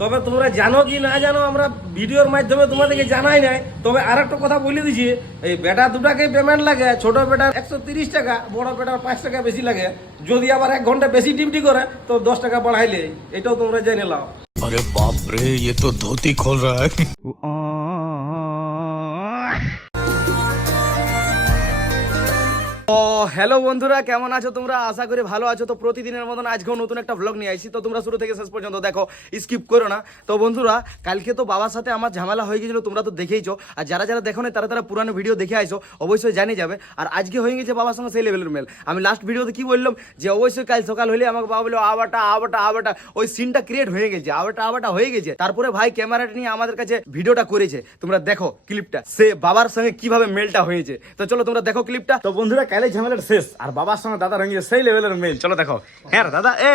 তবে তোমরা জানো কি না জানো আমরা ভিডিওর মাধ্যমে তোমাদেরকে জানাই নাই। তবে আর একটা কথা বলে দিছি, এই বেটা দুটাকে পেমেন্ট লাগে, ছোট বেটার 130 টাকা, বড় বেটার 5 টাকা বেশি লাগে। যদি আবার 1 ঘন্টা বেশি ডিউটি করে তো 10 টাকা বাড়াইলে, এটাও তোমরা জেনে নাও। अरे बाप रे, ये तो धोती खोल रहा है। ও হ্যালো বন্ধুরা, কেমন আছো তোমরা? আশা করি ভালো আছো। তো প্রতিদিনের মতন আজকেও নতুন একটা ব্লগ নিয়ে আইছি, তো তোমরা শুরু থেকে শেষ পর্যন্ত দেখো, স্কিপ করো না। তো বন্ধুরা, কালকে তো বাবার সাথে আমার ঝামেলা হয়ে গেছিল, তোমরা তো দেখেইছো। আর যারা যারা দেখো না তারা পুরানো ভিডিও দেখে আইছো, অবশ্যই জানি যাবে। আর আজকে হয়ে গেছে বাবার সঙ্গে সেই লেভেলের মেল। আমি লাস্ট ভিডিওতে কি বললাম যে অবশ্যই কাল সকাল হলে আমাকে বাবা বললো আবাটা আবাটা আবাটা, ওই সিনটা ক্রিয়েট হয়ে গেছে, আবাটা আবাটা হয়ে গেছে। তারপরে ভাই ক্যামেরাটা নিয়ে আমাদের কাছে ভিডিওটা করেছে, তোমরা দেখো ক্লিপটা, সে বাবার সঙ্গে কিভাবে মেলটা হয়েছে। তো চলো তোমরা দেখো ক্লিপটা। তো বন্ধুরা, কালে ঝামেলার শেষ, আর বাবার সঙ্গে দাদা রঙিয়ে সেই লেভেলের মেল। চলো দেখো। হ্যাঁ রে দাদা, এ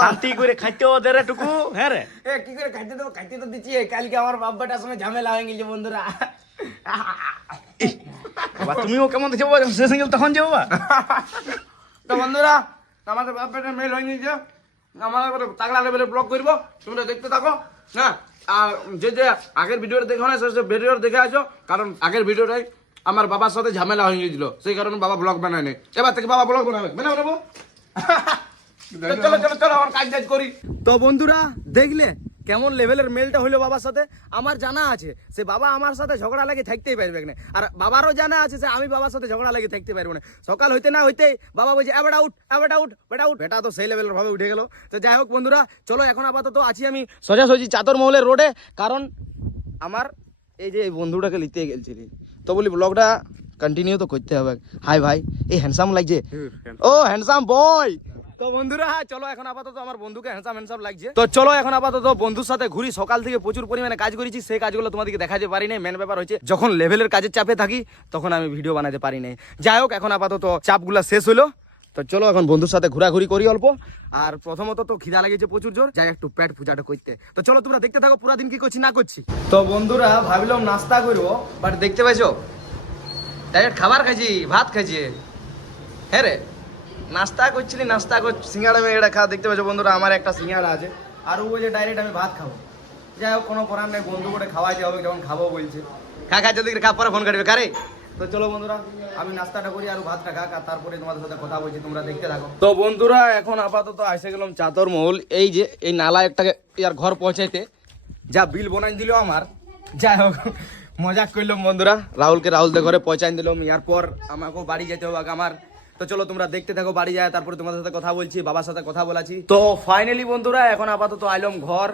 শান্তি করে খাইতেও দে রে টুকু। হ্যাঁ রে, এ কি করে খাইতে দেবো? খাইতে তো দিচ্ছি। কালকে আমার বাব্বাটার সঙ্গে ঝামেলা হয়ে গেছে বন্ধুরা। বাবা তুমিও কেমন দেখছো বাবা? শেষ হয়ে গেল তখন যাবো বাবা। তো বন্ধুরা, আমাদের বাব্বাটার মেল হয়ে গেছে, আমরা তাগড়া লেভেলের ব্লগ করবো, তোমরা দেখতে থাকো না। আর যে যে আগের ভিডিওটা দেখো না, সে ভিডিওটা দেখে আসো, কারণ আগের ভিডিওটাই আমার বাবার সাথে ঝামেলা হয়ে গেছিল, সেই কারণে বাবা ব্লগ বানায় নেই। এবার থেকে বাবা ব্লগ বানাবে, বানাবো। চলো চলো চলো, আমার কাজ টাজ করি। তো বন্ধুরা, দেখলে কেমন লেভেলের মেলটা হলো বাবার সাথে। আমার জানা আছে সে বাবা আমার সাথে ঝগড়া লাগে থাকতেই পারবে না, আর বাবারও জানা আছে যে আমি বাবার সাথে ঝগড়া লাগে থাকতে পারবো না। সকাল হইতে না হইতে বাবা বলছে বেটা উঠ, বেটা উঠ, বেটা উঠ। বেটা তো সেই লেভেলের ভাবে উঠে গেল। তো যাই হোক বন্ধুরা, চলো এখন আপাতত আছি আমি সোজাসুজি চাদর মহলের রোডে, কারণ আমার এই যে এই বন্ধুটাকে নিতে গেছিলি, তো বলি ব্লগটা কন্টিনিউ তো করতে হবে। হাই ভাই, এই হ্যান্ডসাম লাগছে, ও হ্যান্ডসাম বয়। তো বন্ধুরা, চলো এখন আপাতত আমার বন্ধুকে হ্যান্ডসাম লাগছে। তো চলো এখন আপাতত বন্ধুর সাথে ঘুরি। সকাল থেকে প্রচুর পরিমাণে কাজ করেছি, সেই কাজগুলো তোমাদেরকে দেখাতে পারি নাই। মেন ব্যাপার হচ্ছে যখন লেভেলের কাজের চাপে থাকি তখন আমি ভিডিও বানাতে পারি নাই। যাই হোক, এখন আপাতত চাপগুলো শেষ হলো। তো চলো এখন বন্ধুর সাথে ঘোরাঘুরি করি অল্প। আর প্রথমত তো খিদা লেগেছে প্রচুর জোর, যাই একটু পেট পূজাটা করতে। তো চলো তোমরা দেখতে থাকো পুরা দিন কি করছি না করছি। তো বন্ধুরা, ভাবিলাম নাস্তা করবো, বাট দেখতে পাইছো ডাইরেক্ট খাবার খাইছি, ভাত খাইছি। হ্যাঁ রে, নাস্তা করছিলি, নাস্তা কর সিঙ্গাড়া মেয়েটা খা। দেখতে পাচ্ছ বন্ধুরা, আমার একটা সিঙ্গাড়া আছে, আর ও বলছে ডাইরেক্ট আমি ভাত খাবো। যাই হোক, কোনো করার নেই, বন্ধু করে খাওয়াইতে হবে, যখন খাবো বলছে। খা যদি খা, পরে ফোন কাটবে কারে। তো চলো বন্ধুরা, আমি নাস্তাটা করি আর ভাতটা খাক, আর তারপরে তোমাদের সাথে কথা বলছি, তোমরা দেখতে থাকো। তো বন্ধুরা, এখন আপাতত এসে গেলাম চাদর মহল। এই যে এই নালা একটাকে ইয়ার ঘর পৌঁছাইতে যা বিল বনাই দিল আমার। যাই হোক, মজাক করলাম বন্ধুরা, রাহুলদের ঘরে পৌঁছাই দিলাম। এরপর আমাকেও বাড়ি যেতে হবে আমার। তো চলো তোমরা দেখতে থাকো, বাড়ি যায় তারপরে তোমাদের সাথে কথা বলছি, বাবার সাথে কথা বলাছি। তো ফাইনালি বন্ধুরা, এখন আপাতত আইলাম ঘর,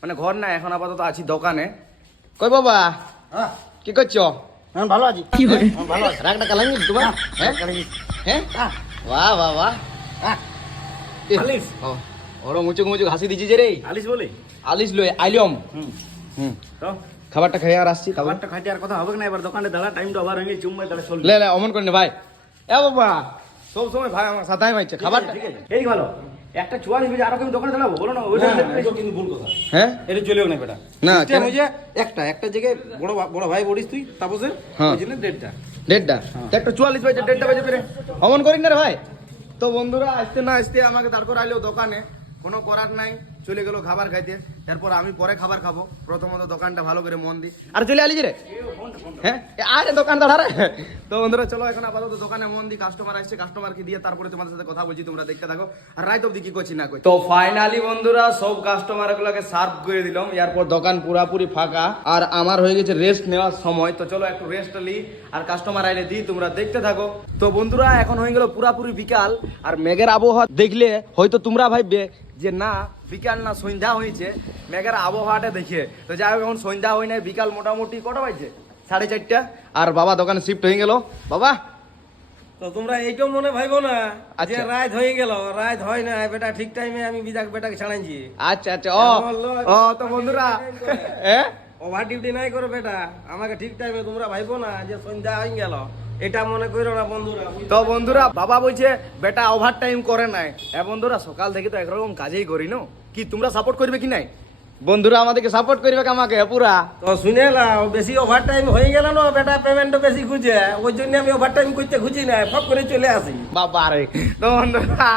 মানে ঘর না, এখন আপাতত আছি দোকানে। কই বাবা, কি করছো? ভালো আছি, ভালো আছে, রাগটা কালাঙ্গি তোমার? হ্যাঁ হ্যাঁ, বাহ বাহ বাহ। আলিস, ওরম মুচুক হাসি দিচ্ছি যে রে। আলিস বলে আলিস লই আইলম। তো খাবারটা খাই আর আসছি। খাবারটা খাইতে আর কথা হবে না, এবার দোকানে দাঁড়া, টাইমটা ওভার হয়ে গেছে, চুম্বাই দাঁড়া চল। লে অমন করেন ভাই, এ বাবা সব সময় ভাই আমার সাথে মাইছে খাবারটা। ঠিক আছে, এই ভালো একটা 44 বেজে আরো কেউ দোকানে দাঁড়াবো, বলো না, ওইটা কিন্তু ভুল কথা। হ্যাঁ, এটা চলেও না বেটা। না, কেন যে একটা জায়গায় বড় ভাই বলিস তুই, তাপসের হ্যাঁ। ওই জন্য ডেটটা একটা 44 বাজে, 1:30 বাজে পেরে অমন করিন না রে ভাই। তো বন্ধুরা, আসতে না আসতে আমাকে তারপর আইলো দোকানে, কোনো করার নাই, চলে গেল খাবার খাইতে। তারপর আমি পরে খাবার খাবো, প্রথমত দোকানটা ভালো করে মন দি। আর চলে আলি রে, হ্যাঁ আরে দোকান দাঁড়া রে। তো বন্ধুরা, চলো এখন আপাতত দোকানে মন দি, কাস্টমার আসছে, কাস্টমারকে দিয়ে তারপরে তোমাদের সাথে কথা বলছি, তোমরা দেখতে থাকো। আর রাইত অবধি কি করছি না করছি। তো ফাইনালি বন্ধুরা, সব কাস্টমার গুলোকে সার্ভ করে দিলাম, এরপর দোকান পুরাপুরি ফাঁকা, আর আমার হয়ে গেছে রেস্ট নেওয়ার সময়। তো চলো একটু রেস্ট লি, আর কাস্টমার আইলে দিই, তোমরা দেখতে থাকো। তো বন্ধুরা, এখন হয়ে গেল পুরাপুরি বিকাল, আর মেঘের আবহাওয়া দেখলে হয়তো তোমরা ভাববে যে না বিকাল না সন্ধ্যা হয়েছে, মেঘের আবহাওয়াটা দেখে। তো যাই হোক, এখন সন্ধ্যা হয় নাই, বিকাল মোটামুটি কটা বাজছে, 4:30। আর বাবা দোকানে শিফট হয়ে গেল। বাবা, তো তোমরা এইটাও মনে ভাইবো না যে আচ্ছা। রাত হয়ে গেল, রাত হয় না বেটা, ঠিক টাইমে আমি বেটাকে ছাড়াইছি। আচ্ছা আচ্ছা, ও তো বন্ধুরা, ওভার ডিউটি নাই করে বেটা, আমাকে ঠিক টাইমে তোমরা ভাইবো না যে সন্ধ্যা হয়ে গেল, এটা মনে করো না বন্ধুরা। তো বন্ধুরা, বাবা বলছে বেটা ওভার টাইম করে নাই। বন্ধুরা, সকাল থেকে তো একরকম কাজেই করি না, কি তোমরা সাপোর্ট করবে কি নাই? বন্ধুরা আমাদেরকে সাপোর্ট করবে আমাকে পুরা। তো শুনে নাও, বেশি ওভার টাইম হয়ে গেল না, বেটা পেমেন্টও বেশি খুঁজে, ওই জন্য আমি ওভার টাইম করতে খুঁজি না, ফক করে চলে আসি। বাবা রে, তো বন্ধুরা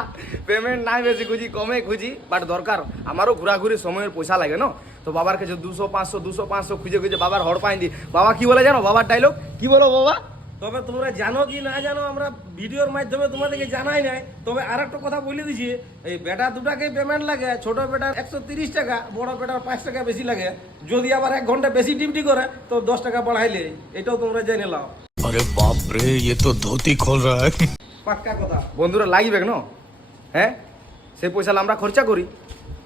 পেমেন্ট নাই বেশি খুঁজি, কমে খুঁজি, বাট দরকার আমারও ঘোরাঘুরি সময়ের পয়সা লাগে না। তো বাবার কাছে 200 500 খুঁজে খুঁজে বাবার হড় পাইনি। বাবা কি বলে জানো, বাবার ডায়লগ কি বলো বাবা? তবে তোমরা জানো কি না জানো, আমরা ভিডিওর মাধ্যমে তোমাদেরকে জানাই নাই। তবে আর একটা কথা বলে দিছি, এই বেটা দুটাকে পেমেন্ট লাগে, ছোট বেটার 130 টাকা, বড় বেটার 5 টাকা বেশি লাগে। যদি আবার 1 ঘন্টা বেশি ডিউটি করে তো 10 টাকা বাড়াইলে, এটাও তোমরা জেনে নাও। अरे बाप रे ये तो धोती खोल रहा है পাক্কা কথা। বন্ধুরা লাগবে না, হ্যাঁ সেই পয়সা আমরা খরচা করি,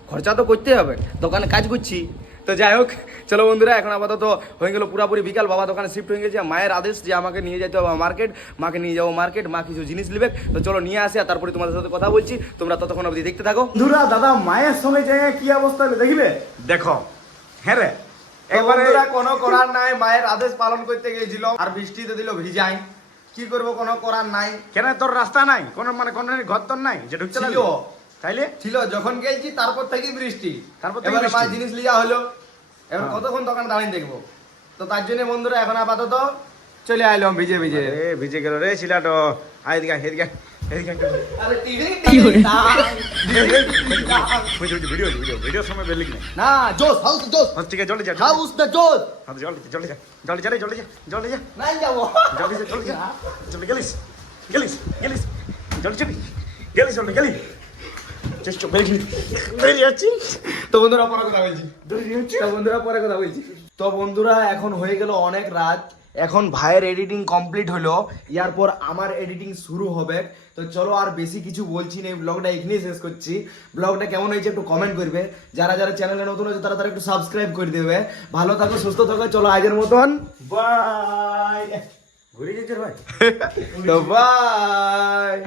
খরচা তো করতে হবে, দোকানে কাজ করছি। তো যাই হোক, চলো বন্ধুরা, এখন আপাতত হয়ে গেল পুরাপুরি বিকাল, বাবা দোকানে শিফট হয়ে গেছে। মায়ের আদেশ যে আমাকে নিয়ে যেতে হবে মার্কেট, মাকে নিয়ে যাবো মার্কেট, মা কিছু জিনিস নেবে। তো চলো নিয়ে আসি, আর তারপরে তোমাদের সাথে কথা বলছি, তোমরা ততক্ষণ অবধি দেখতে থাকো। বন্ধুরা দাদা মায়ের সঙ্গে জায়গায় কি অবস্থা হলো দেখবে, দেখো হ্যাঁ রে, বন্ধুরা কোনো করার নাই, মায়ের আদেশ পালন করতে গিয়েছিল আর বৃষ্টিতে দিল ভিজাই, কি করবো, কোনো করার নাই। কেন তোর রাস্তা নাই, কোন মানে কোন ঘর তোর নাই যে ঢুকতে ছিল, লাগলো? তাইলে ছিল যখন গেছি তারপর থেকে বৃষ্টি, তারপর থেকে এবারে বৃষ্টি। মা জিনিস লিয়া হলো, এবার কতক্ষণ দোকান দাঁড়িয়ে দেখবো। তো তার জন্য বন্ধুরা এখন আপাতত চলে আইলাম ভিজে ভিজে। এ ভিজে গেল রে ছিলাটো, আয় এদিকে এদিকে এদিকে আরে টিভি ভিডিও ভিডিও ভিডিওর সময় বেলিক না না, জোস হাউস জোস হচ্ছে কি জলদি যা হাউস দ্য জোস, জলদি জলদি যা জলদি যা রে জলদি যা জলদি যা নাই যাবো। জলদি যা জলদি যা জলদি গেলিস গেলিস গেলিস জলদি জলদি গেলিস জলদি গেলি চেষ্টা বেরিয়ে বেরিয়ে যাচ্ছি। তো বন্ধুরা পরে কথা বলছি, তো বন্ধুরা পরে কথা বলছি। তো বন্ধুরা এখন হয়ে গেল অনেক রাত, এখন ভাইয়ের এডিটিং কমপ্লিট হলো, এরপর আমার এডিটিং শুরু হবে। তো চলো আর বেশি কিছু বলছি না, এই ব্লগটা এখানেই শেষ করছি। ব্লগটা কেমন হয়েছে একটু কমেন্ট করবে, যারা যারা চ্যানেলে নতুন হয়েছে তারা তারা একটু সাবস্ক্রাইব করে দেবে। ভালো থাকো, সুস্থ থাকো, চলো আজের মতন বাই। ঘুরে যেতে ভাই তো বাই।